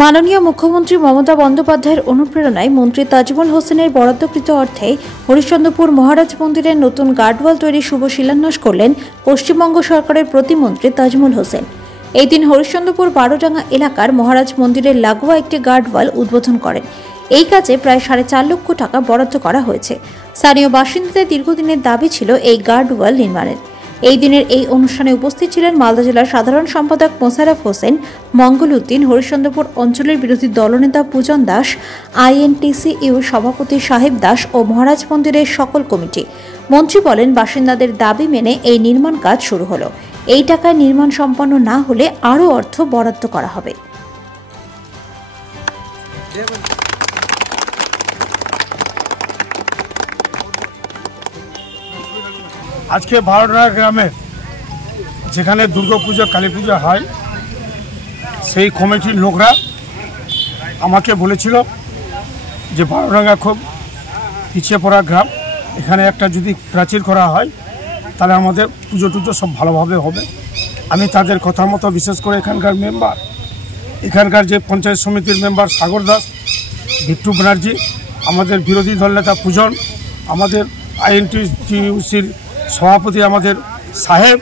মাননীয় মুখ্যমন্ত্রী মমতা বন্দ্যোপাধ্যায়ের অনুপ্রেরণায় মন্ত্রী তাজমল হোসেনের বরাদ্দকৃত অর্থে হরিশ্চন্দ্রপুর মহারাজ মন্দিরের নতুন গার্ডওয়াল তৈরির শুভ শিলান্যাস করলেন পশ্চিমবঙ্গ সরকারের প্রতিমন্ত্রী তাজমল হোসেন। এই দিন হরিশ্চন্দ্রপুর বারোডাঙ্গা এলাকার মহারাজ মন্দিরের লাগোয়া একটি গার্ডওয়াল উদ্বোধন করেন। এই কাজে প্রায় 4.5 লক্ষ টাকা বরাদ্দ করা হয়েছে। স্থানীয় বাসিন্দাদের দীর্ঘদিনের দাবি ছিল এই গার্ডওয়াল নির্মাণের। এই দিনের এই অনুষ্ঠানে উপস্থিত ছিলেন মালদা জেলার সাধারণ সম্পাদক মোশাররফ হোসেন, মঙ্গল উদ্দিন, হরিশ্চন্দ্রপুর অঞ্চলের বিরোধী দলনেতা পূজন দাস, INTCU সভাপতি সাহেব দাস ও মহারাজ মন্দিরের সকল কমিটি। মন্ত্রী বলেন, বাসিন্দাদের দাবি মেনে এই নির্মাণ কাজ শুরু হলো। এই টাকায় নির্মাণ সম্পন্ন না হলে আরও অর্থ বরাদ্দ করা হবে। আজকে বারোডাঙ্গা গ্রামে যেখানে দুর্গাপুজো কালী পুজো হয়, সেই কমিটির লোকরা আমাকে বলেছিল যে বারোডাঙ্গা খুব পিছিয়ে পড়া গ্রাম, এখানে একটা যদি প্রাচীর করা হয় তাহলে আমাদের পুজো টুজো সব ভালোভাবে হবে। আমি তাদের কথা মতো, বিশেষ করে এখানকার যে পঞ্চায়েত সমিতির মেম্বার সাগর দাস, বিট্টু ব্যানার্জি, আমাদের বিরোধী দলনেতা পূজন, আমাদের INTCUর সভাপতি আমাদের সাহেব,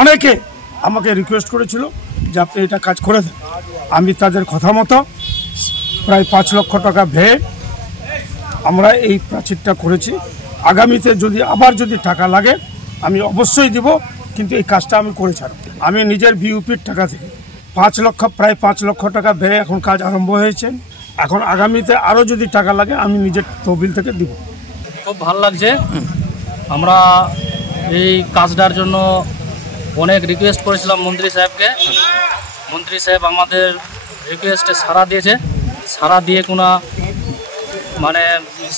অনেকে আমাকে রিকোয়েস্ট করেছিল যে আপনি এটা কাজ করে দেন। আমি তাদের কথা মতো প্রায় 5 লক্ষ টাকা ব্যয়ে আমরা এই প্রাচীরটা করেছি। আগামীতে আবার যদি টাকা লাগে আমি অবশ্যই দিব, কিন্তু এই কাজটা আমি করে ছাড়ব। আমি নিজের বিউপির টাকা থেকে প্রায় 5 লক্ষ টাকা ব্যয়ে এখন কাজ আরম্ভ হয়েছে। এখন আগামীতে আরও যদি টাকা লাগে আমি নিজের তহবিল থেকে দিব। খুব ভালো লাগছে। আমরা এই কাজটার জন্য অনেক রিকোয়েস্ট করেছিলাম মন্ত্রী সাহেবকে। মন্ত্রী সাহেব আমাদের রিকোয়েস্টে সাড়া দিয়েছে। সাড়া দিয়ে কোনো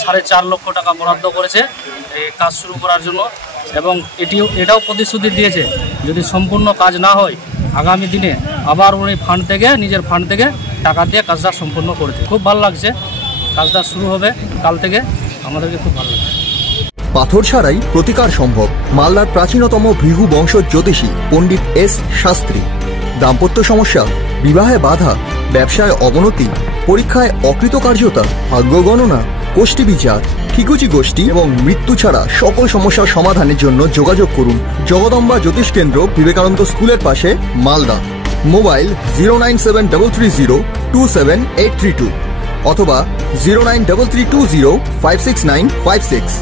4.5 লক্ষ টাকা বরাদ্দ করেছে এই কাজ শুরু করার জন্য, এবং এটাও প্রতিশ্রুতি দিয়েছে যদি সম্পূর্ণ কাজ না হয় আগামী দিনে আবার উনি নিজের ফান্ড থেকে টাকা দিয়ে কাজটা সম্পূর্ণ করেছে। খুব ভালো লাগছে। কাজটা শুরু হবে কাল থেকে, আমাদেরকে খুব ভালো লাগছে। পাথর ছাড়াই প্রতিকার সম্ভব। মালদার প্রাচীনতম ভৃগু বংশ জ্যোতিষী পণ্ডিত S শাস্ত্রী। দাম্পত্য সমস্যা, বিবাহে বাধা, ব্যবসায় অবনতি, পরীক্ষায় অকৃতকার্যতা, ভাগ্য গণনা, কোষ্ঠী বিচার, ঠিকুচি গোষ্ঠী এবং মৃত্যু ছাড়া সকল সমস্যার সমাধানের জন্য যোগাযোগ করুন জগদম্বা জ্যোতিষ কেন্দ্র, বিবেকানন্দ স্কুলের পাশে, মালদা। মোবাইল 09730278332 অথবা 09332056956।